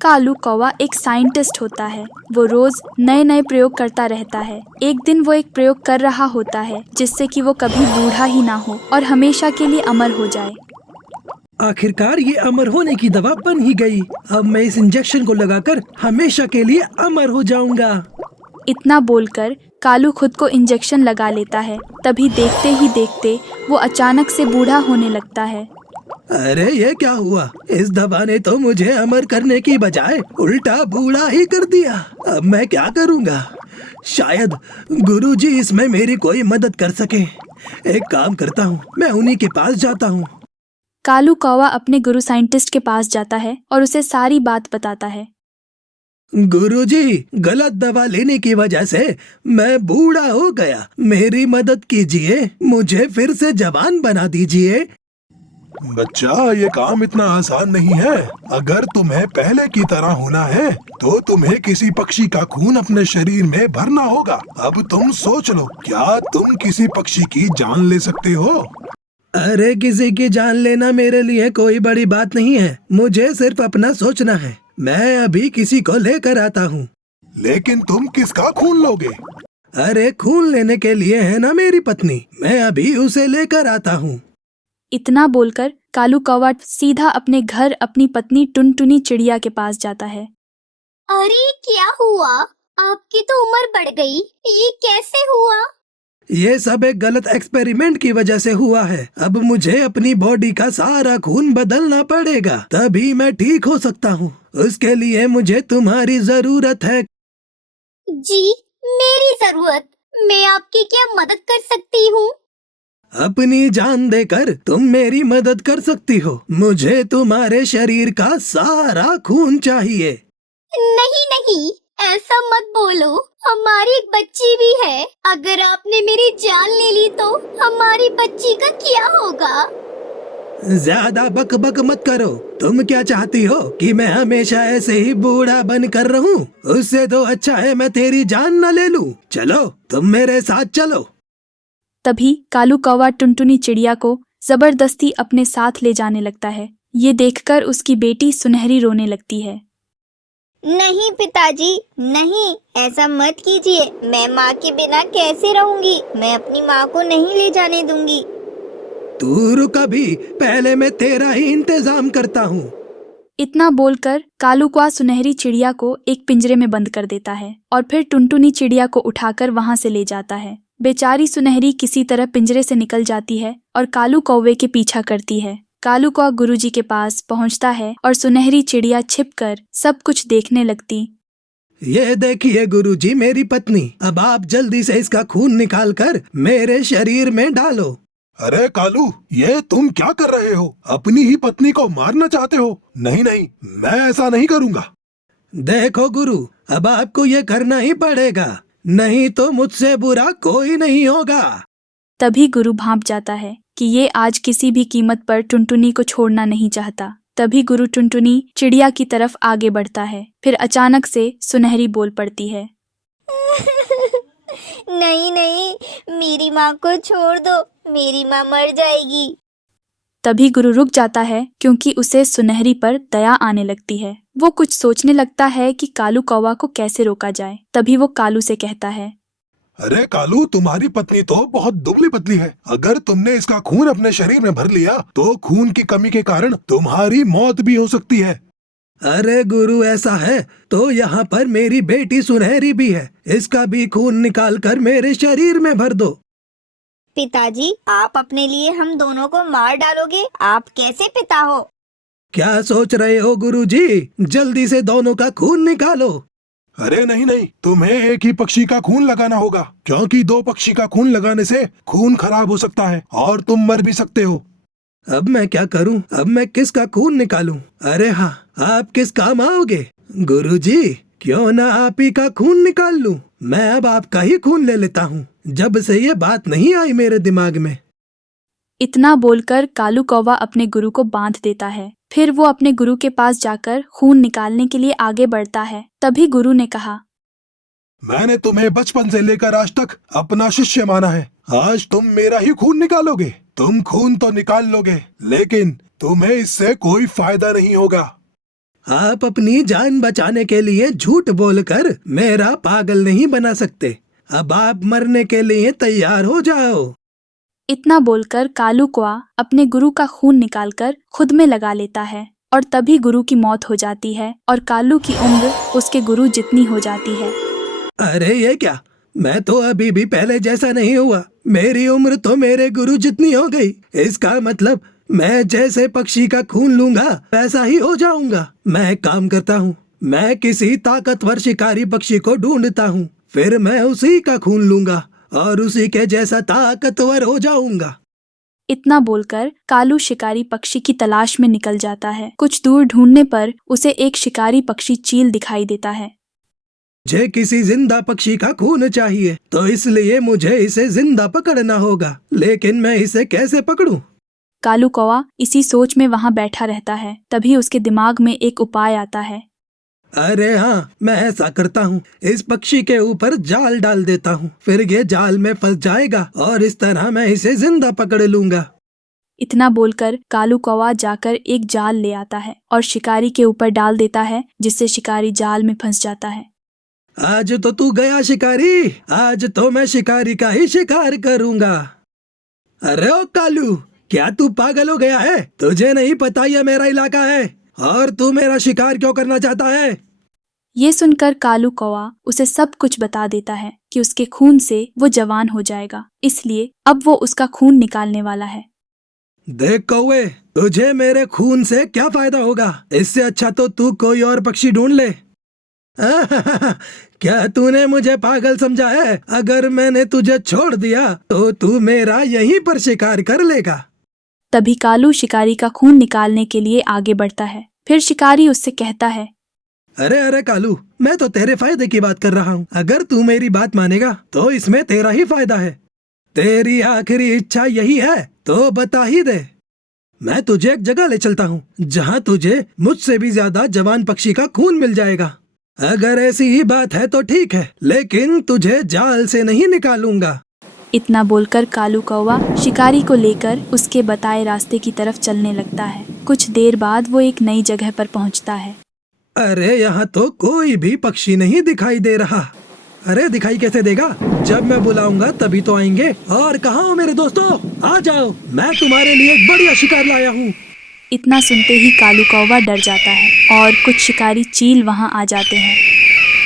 कालू कौवा एक साइंटिस्ट होता है। वो रोज नए नए प्रयोग करता रहता है। एक दिन वो एक प्रयोग कर रहा होता है जिससे कि वो कभी बूढ़ा ही ना हो और हमेशा के लिए अमर हो जाए। आखिरकार ये अमर होने की दवा बन ही गई। अब मैं इस इंजेक्शन को लगाकर हमेशा के लिए अमर हो जाऊंगा। इतना बोलकर कालू खुद को इंजेक्शन लगा लेता है। तभी देखते ही देखते वो अचानक से बूढ़ा होने लगता है। अरे ये क्या हुआ? इस दवा ने तो मुझे अमर करने की बजाय उल्टा बूढ़ा ही कर दिया। अब मैं क्या करूंगा? शायद गुरुजी इसमें मेरी कोई मदद कर सके। एक काम करता हूँ, मैं उन्हीं के पास जाता हूँ। कालू कौवा अपने गुरु साइंटिस्ट के पास जाता है और उसे सारी बात बताता है। गुरुजी, गलत दवा लेने की वजह से मैं बूढ़ा हो गया। मेरी मदद कीजिए, मुझे फिर से जवान बना दीजिए। बच्चा, ये काम इतना आसान नहीं है। अगर तुम्हें पहले की तरह होना है तो तुम्हें किसी पक्षी का खून अपने शरीर में भरना होगा। अब तुम सोच लो, क्या तुम किसी पक्षी की जान ले सकते हो? अरे किसी की जान लेना मेरे लिए कोई बड़ी बात नहीं है। मुझे सिर्फ अपना सोचना है। मैं अभी किसी को लेकर आता हूँ। लेकिन तुम किसका खून लोगे? अरे खून लेने के लिए है ना मेरी पत्नी। मैं अभी उसे लेकर आता हूँ। इतना बोलकर कालू कौवा सीधा अपने घर अपनी पत्नी टुनटुनी चिड़िया के पास जाता है। अरे क्या हुआ? आपकी तो उम्र बढ़ गई, ये कैसे हुआ? ये सब एक गलत एक्सपेरिमेंट की वजह से हुआ है। अब मुझे अपनी बॉडी का सारा खून बदलना पड़ेगा, तभी मैं ठीक हो सकता हूँ। उसके लिए मुझे तुम्हारी जरूरत है। जी, मेरी जरूरत? मैं आपकी क्या मदद कर सकती हूँ? अपनी जान देकर तुम मेरी मदद कर सकती हो। मुझे तुम्हारे शरीर का सारा खून चाहिए। नहीं नहीं, ऐसा मत बोलो। हमारी एक बच्ची भी है। अगर आपने मेरी जान ले ली तो हमारी बच्ची का क्या होगा? ज्यादा बक बक मत करो। तुम क्या चाहती हो कि मैं हमेशा ऐसे ही बूढ़ा बन कर रहूं? उससे तो अच्छा है मैं तेरी जान न ले लूं। चलो, तुम मेरे साथ चलो। तभी कालू कौवा टुनटुनी चिड़िया को जबरदस्ती अपने साथ ले जाने लगता है। ये देखकर उसकी बेटी सुनहरी रोने लगती है। नहीं पिताजी, नहीं, ऐसा मत कीजिए। मैं माँ के बिना कैसे रहूंगी? मैं अपनी माँ को नहीं ले जाने दूंगी। तू रुक अभी, पहले मैं तेरा ही इंतजाम करता हूँ। इतना बोलकर कालू कौवा सुनहरी चिड़िया को एक पिंजरे में बंद कर देता है और फिर टुनटुनी चिड़िया को उठाकर वहां से ले जाता है। बेचारी सुनहरी किसी तरह पिंजरे से निकल जाती है और कालू कौवे के पीछा करती है। कालू कौवा गुरुजी के पास पहुंचता है और सुनहरी चिड़िया छिपकर सब कुछ देखने लगती। ये देखिए गुरुजी, मेरी पत्नी। अब आप जल्दी से इसका खून निकाल कर मेरे शरीर में डालो। अरे कालू, ये तुम क्या कर रहे हो? अपनी ही पत्नी को मारना चाहते हो? नहीं नहीं, मैं ऐसा नहीं करूँगा। देखो गुरु, अब आपको ये करना ही पड़ेगा, नहीं तो मुझसे बुरा कोई नहीं होगा। तभी गुरु भांप जाता है कि ये आज किसी भी कीमत पर टुनटुनी को छोड़ना नहीं चाहता। तभी गुरु टुनटुनी चिड़िया की तरफ आगे बढ़ता है। फिर अचानक से सुनहरी बोल पड़ती है। नहीं नहीं, मेरी माँ को छोड़ दो। मेरी माँ मर जाएगी। तभी गुरु रुक जाता है क्योंकि उसे सुनहरी पर दया आने लगती है। वो कुछ सोचने लगता है कि कालू कौवा को कैसे रोका जाए। तभी वो कालू से कहता है, अरे कालू, तुम्हारी पत्नी तो बहुत दुबली पतली है। अगर तुमने इसका खून अपने शरीर में भर लिया तो खून की कमी के कारण तुम्हारी मौत भी हो सकती है। अरे गुरु, ऐसा है तो यहाँ पर मेरी बेटी सुनहरी भी है। इसका भी खून निकाल कर मेरे शरीर में भर दो। पिताजी, आप अपने लिए हम दोनों को मार डालोगे? आप कैसे पिता हो? क्या सोच रहे हो गुरुजी? जल्दी से दोनों का खून निकालो। अरे नहीं नहीं, तुम्हें एक ही पक्षी का खून लगाना होगा, क्योंकि दो पक्षी का खून लगाने से खून खराब हो सकता है और तुम मर भी सकते हो। अब मैं क्या करूं? अब मैं किसका खून निकालूं? अरे हाँ, आप किस काम आओगे? गुरुजी, क्यों ना आप ही का खून निकाल लूं? मैं अब आपका ही खून ले लेता हूँ। जब से ये बात नहीं आई मेरे दिमाग में। इतना बोलकर कालू कौवा अपने गुरु को बांध देता है। फिर वो अपने गुरु के पास जाकर खून निकालने के लिए आगे बढ़ता है। तभी गुरु ने कहा, मैंने तुम्हें बचपन से लेकर आज तक अपना शिष्य माना है। आज तुम मेरा ही खून निकालोगे। तुम खून तो निकाल लोगे, लेकिन तुम्हें इससे कोई फायदा नहीं होगा। आप अपनी जान बचाने के लिए झूठ बोलकर मेरा पागल नहीं बना सकते। अब आप मरने के लिए तैयार हो जाओ। इतना बोलकर कालू कौआ अपने गुरु का खून निकालकर खुद में लगा लेता है और तभी गुरु की मौत हो जाती है और कालू की उम्र उसके गुरु जितनी हो जाती है। अरे ये क्या, मैं तो अभी भी पहले जैसा नहीं हुआ। मेरी उम्र तो मेरे गुरु जितनी हो गई। इसका मतलब मैं जैसे पक्षी का खून लूंगा वैसा ही हो जाऊंगा। मैं एक काम करता हूँ, मैं किसी ताकतवर शिकारी पक्षी को ढूंढता हूँ, फिर मैं उसी का खून लूंगा और उसी के जैसा ताकतवर हो जाऊंगा। इतना बोलकर कालू शिकारी पक्षी की तलाश में निकल जाता है। कुछ दूर ढूंढने पर उसे एक शिकारी पक्षी चील दिखाई देता है। मुझे किसी जिंदा पक्षी का खून चाहिए, तो इसलिए मुझे इसे जिंदा पकड़ना होगा। लेकिन मैं इसे कैसे पकड़ूं? कालू कौवा इसी सोच में वहां बैठा रहता है। तभी उसके दिमाग में एक उपाय आता है। अरे हाँ, मैं ऐसा करता हूँ, इस पक्षी के ऊपर जाल डाल देता हूँ, फिर ये जाल में फंस जाएगा और इस तरह मैं इसे जिंदा पकड़ लूंगा। इतना बोलकर कालू कौवा जाकर एक जाल ले आता है और शिकारी के ऊपर डाल देता है, जिससे शिकारी जाल में फंस जाता है। आज तो तू गया शिकारी, आज तो मैं शिकारी का ही शिकार करूंगा। अरे ओ कालू, क्या तू पागल हो गया है? तुझे नहीं पता ये मेरा इलाका है और तू मेरा शिकार क्यों करना चाहता है? ये सुनकर कालू कौवा उसे सब कुछ बता देता है कि उसके खून से वो जवान हो जाएगा, इसलिए अब वो उसका खून निकालने वाला है। देख कौवे, तुझे मेरे खून से क्या फायदा होगा? इससे अच्छा तो तू कोई और पक्षी ढूंढ ले। क्या तूने मुझे पागल समझा है? अगर मैंने तुझे छोड़ दिया तो तू मेरा यहीं पर शिकार कर लेगा। तभी कालू शिकारी का खून निकालने के लिए आगे बढ़ता है। फिर शिकारी उससे कहता है, अरे अरे कालू, मैं तो तेरे फायदे की बात कर रहा हूँ। अगर तू मेरी बात मानेगा तो इसमें तेरा ही फायदा है। तेरी आखिरी इच्छा यही है तो बता ही दे। मैं तुझे एक जगह ले चलता हूँ जहाँ तुझे मुझसे भी ज्यादा जवान पक्षी का खून मिल जाएगा। अगर ऐसी ही बात है तो ठीक है, लेकिन तुझे जाल से नहीं निकालूंगा। इतना बोलकर कालू कौवा शिकारी को लेकर उसके बताए रास्ते की तरफ चलने लगता है। कुछ देर बाद वो एक नई जगह पर पहुंचता है। अरे यहाँ तो कोई भी पक्षी नहीं दिखाई दे रहा। अरे दिखाई कैसे देगा? जब मैं बुलाऊंगा तभी तो आएंगे। और कहाँ हो मेरे दोस्तों? आ जाओ, मैं तुम्हारे लिए एक बढ़िया शिकार लाया हूँ। इतना सुनते ही कालू कौवा डर जाता है और कुछ शिकारी चील वहां आ जाते हैं।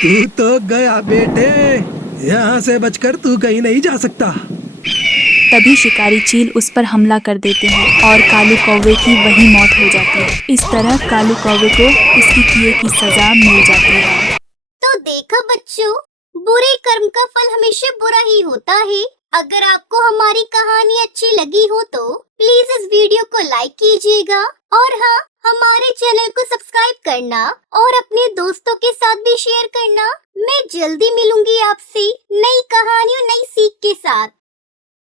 तू तो गया बेटे, यहाँ से बचकर तू कहीं नहीं जा सकता। तभी शिकारी चील उस पर हमला कर देते हैं और कालू कौवे की वही मौत हो जाती है। इस तरह कालू कौवे को उसकी किए की सजा मिल जाती है। तो देखा बच्चों, बुरे कर्म का फल हमेशा बुरा ही होता है। अगर आपको हमारी कहानी अच्छी लगी हो तो प्लीज इस वीडियो को लाइक कीजिएगा और हाँ, हमारे चैनल को सब्सक्राइब करना और अपने दोस्तों के साथ भी शेयर करना। मैं जल्दी मिलूंगी आपसे नई कहानियों नई सीख के साथ।